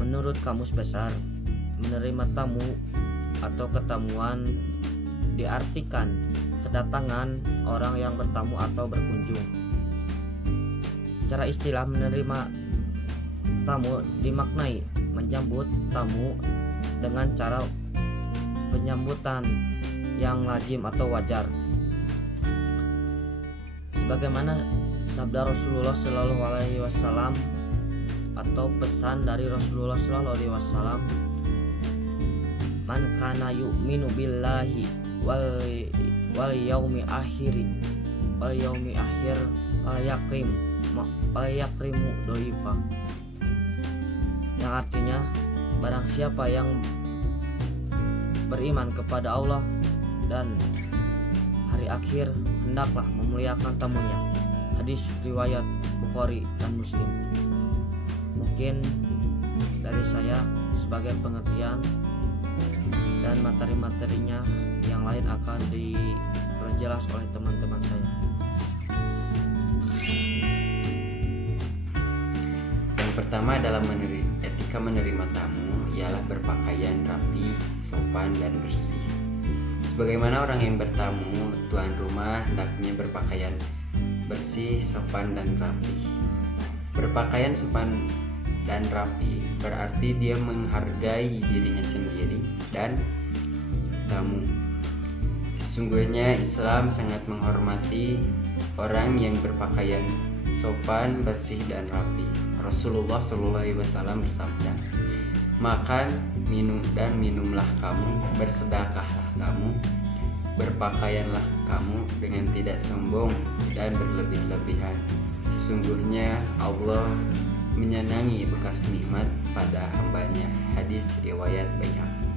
Menurut Kamus Besar, menerima tamu atau ketemuan diartikan kedatangan orang yang bertamu atau berkunjung. Secara istilah, menerima tamu dimaknai menyambut tamu dengan cara penyambutan yang lazim atau wajar. Sebagaimana sabda Rasulullah Shallallahu Alaihi Wasallam atau pesan dari Rasulullah Shallallahu Alaihi Wasallam, man kana yu'minu billahi wal yaumi akhir yakrimu doifa, yang artinya barang siapa yang beriman kepada Allah dan hari akhir hendaklah memuliakan tamunya. Hadis riwayat Bukhari dan Muslim. Mungkin dari saya sebagai pengertian, dan materi-materinya yang lain akan diperjelas oleh teman-teman saya. Yang pertama adalah etika menerima tamu ialah berpakaian rapi, sopan, dan bersih. Sebagaimana orang yang bertamu, tuan rumah hendaknya berpakaian bersih, sopan, dan rapi. Berpakaian sopan dan rapi berarti dia menghargai dirinya sendiri dan tamu. Sesungguhnya Islam sangat menghormati orang yang berpakaian sopan, bersih, dan rapi. Rasulullah SAW bersabda, makan, minum, dan minumlah kamu, bersedekahlah kamu, berpakaianlah kamu dengan tidak sombong dan berlebih-lebihan. Sesungguhnya Allah menyenangi bekas nikmat pada hambanya. Hadis riwayat Baihaqi.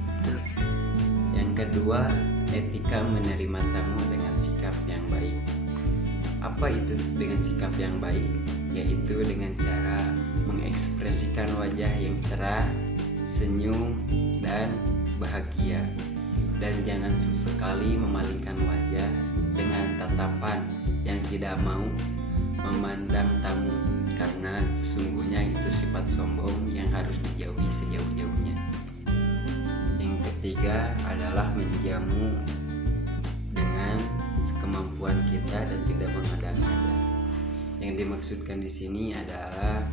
Yang kedua, etika menerima tamu dengan sikap yang baik. Apa itu dengan sikap yang baik? Yaitu dengan cara mengekspresikan wajah yang cerah, senyum, dan bahagia. Dan jangan sesekali memalingkan wajah dengan tatapan yang tidak mau memandang tamu, karena sesungguhnya itu sifat sombong yang harus dijauhi sejauh-jauhnya. Yang ketiga adalah menjamu dengan kemampuan kita dan tidak mengada-ngada. Yang dimaksudkan di sini adalah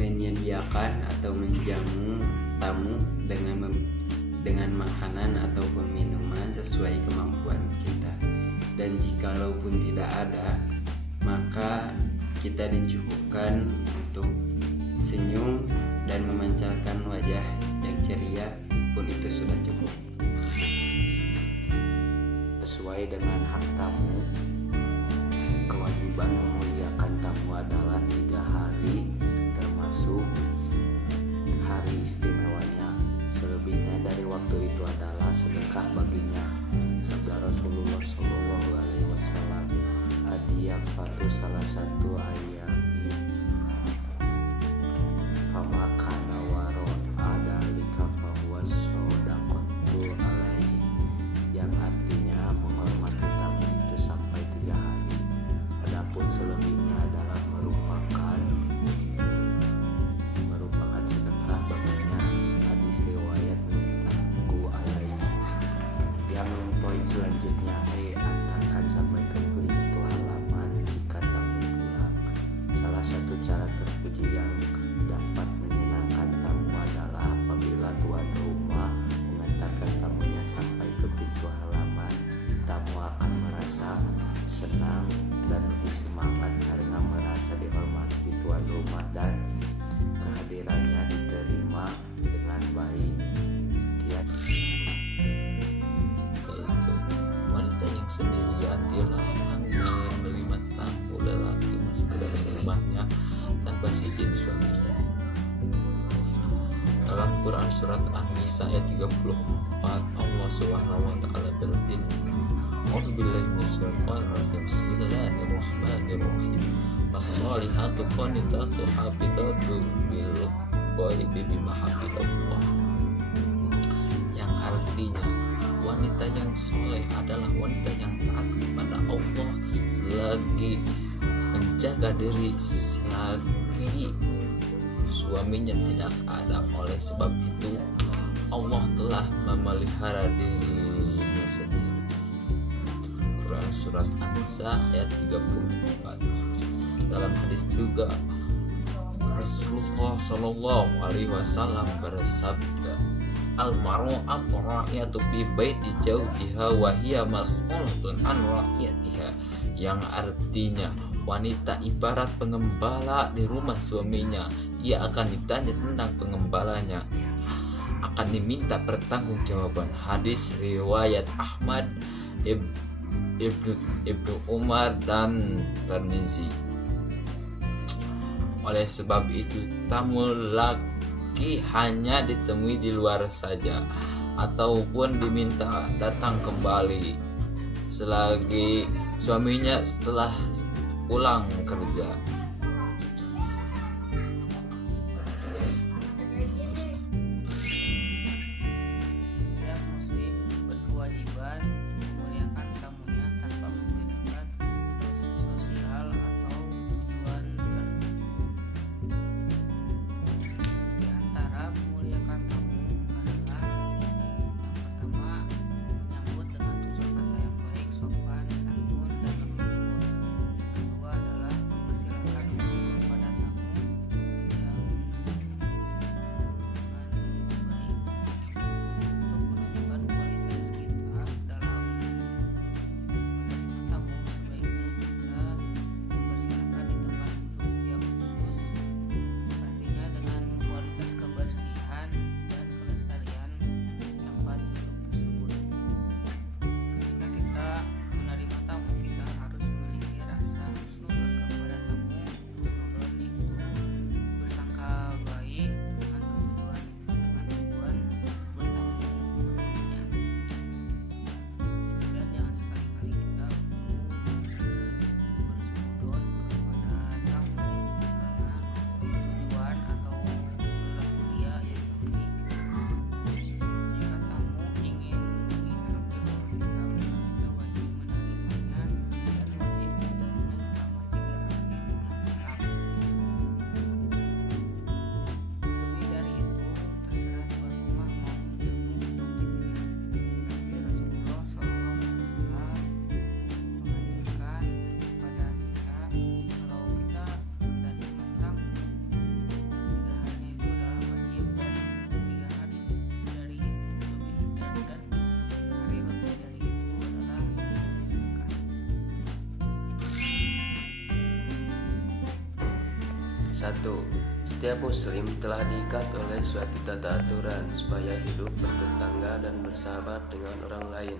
menyediakan atau menjamu tamu dengan makanan ataupun minuman sesuai kemampuan kita. Dan jikalaupun tidak ada, maka kita dicukupkan untuk senyum dan memancarkan wajah yang ceria pun itu sudah cukup. Sesuai dengan hak tamu, kewajiban memuliakan tamu adalah 3 hari, termasuk hari istimewanya. Selebihnya dari waktu itu adalah sedekah baginya. Sabda Rasulullah SAW, hadiah fatu salah satu ayat fama kana waro ada likafa wasodaqatu alaihi, yang artinya menghormati tamu itu sampai 3 hari. Adapun selebihnya adalah merupakan sedekah baginya. Hadis riwayat muttafaqu alaihi. Yang poin selanjutnya, antarkan sampai ke pintu halaman jika tamu pulang. Salah satu cara terpuji yang dapat menyenangkan tamu adalah apabila tuan rumah mengantarkan tamunya sampai ke pintu halaman. Tamu akan merasa senang dan lebih semangat karena merasa dihormati tuan rumah dan kehadirannya diterima dengan baik. Yaitu wanita yang sendirian di lapangan menerima tamu lelaki masuk ke dalam rumahnya tanpa izin suaminya. Dalam Quran surat An-Nisa ayat 34, Allah Subhanahu wa taala berfirman, A'udzubillahi minasyaitonir rajim. Bismillahirrahmanirrahim. As-solihatu qanitatu hafidatu bil ghaibi bima hafidallah. Yang artinya wanita yang soleh adalah wanita yang taat kepada Allah selagi menjaga diri, selagi suaminya tidak ada. Oleh sebab itu Allah telah memelihara dirinya sendiri. Quran surat An-Nisa ayat 34. Dalam hadis juga Rasulullah Shallallahu Alaihi Wasallam bersabda, "Al-mar'atu ra'iyatu fi baiti zawjiha wa hiya mas'ulatun an ra'iyatiha," yang artinya wanita ibarat pengembala di rumah suaminya. Ia akan ditanya tentang pengembalanya, akan diminta pertanggungjawaban. Hadis riwayat Ahmad, Ibnu Umar dan Tirmizi. Oleh sebab itu tamu laki hanya ditemui di luar saja ataupun diminta datang kembali selagi suaminya setelah pulang kerja. Setiap muslim berkewajiban memuliakan tamunya tanpa membedakan status sosial atau tujuan tertentu. Di antara memuliakan tamu adalah yang pertama, menyambut dengan tutur kata yang baik, sopan, santun, dan lembut. Yang kedua adalah mempersilahkan untuk kepada tamu yang dengan baik. Untuk menunjukkan kualitas kita dalam menerima tamu, sebaiknya kita mempersilahkan di tempat duduk yang khusus, pastinya dengan kualitas kebersihan dan kelestarian tempat duduk tersebut. Ketika kita menerima tamu, kita harus memiliki rasa husnuzon kepada tamu. Husnuzon itu bersangka baik dengan tujuan bertamu berikutnya. Dan jangan sekali-kali kita bersudon kepada tamu karena tujuan atau perilaku dia yang baik. Jika tamu ingin menginap di rumah kita wajib menerimanya dan wajib menjamunya selama 3 hari dengan lengkap. Lebih dari itu, terserah tuan rumah mau menjamu atau tidaknya. Tapi Rasulullah SAW menganjurkan kepada kita kalau kita kedatangan tamu, 3 hari itu adalah wajib, dan 3 hari dari itu dan 3 hari lebih dari itu adalah sedekah. 1. Setiap muslim telah diikat oleh suatu tata aturan supaya hidup bertetangga dan bersahabat dengan orang lain,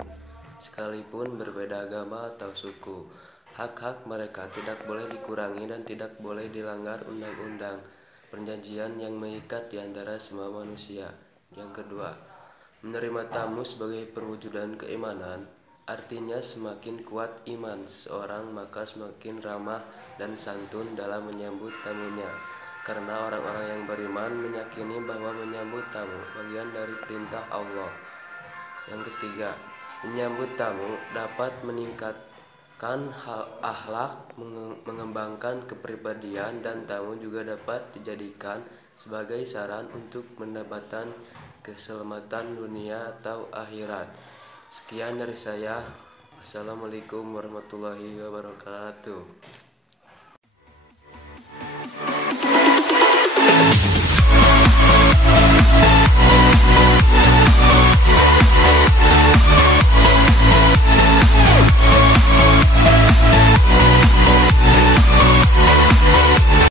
sekalipun berbeda agama atau suku. Hak-hak mereka tidak boleh dikurangi dan tidak boleh dilanggar undang-undang perjanjian yang mengikat di antara semua manusia. Yang kedua, menerima tamu sebagai perwujudan keimanan. Artinya semakin kuat iman seseorang, maka semakin ramah dan santun dalam menyambut tamunya. Karena orang-orang yang beriman meyakini bahwa menyambut tamu bagian dari perintah Allah. Yang ketiga, menyambut tamu dapat meningkatkan akhlak, mengembangkan kepribadian, dan tamu juga dapat dijadikan sebagai saran untuk mendapatkan keselamatan dunia atau akhirat. Sekian dari saya. Assalamualaikum warahmatullahi wabarakatuh.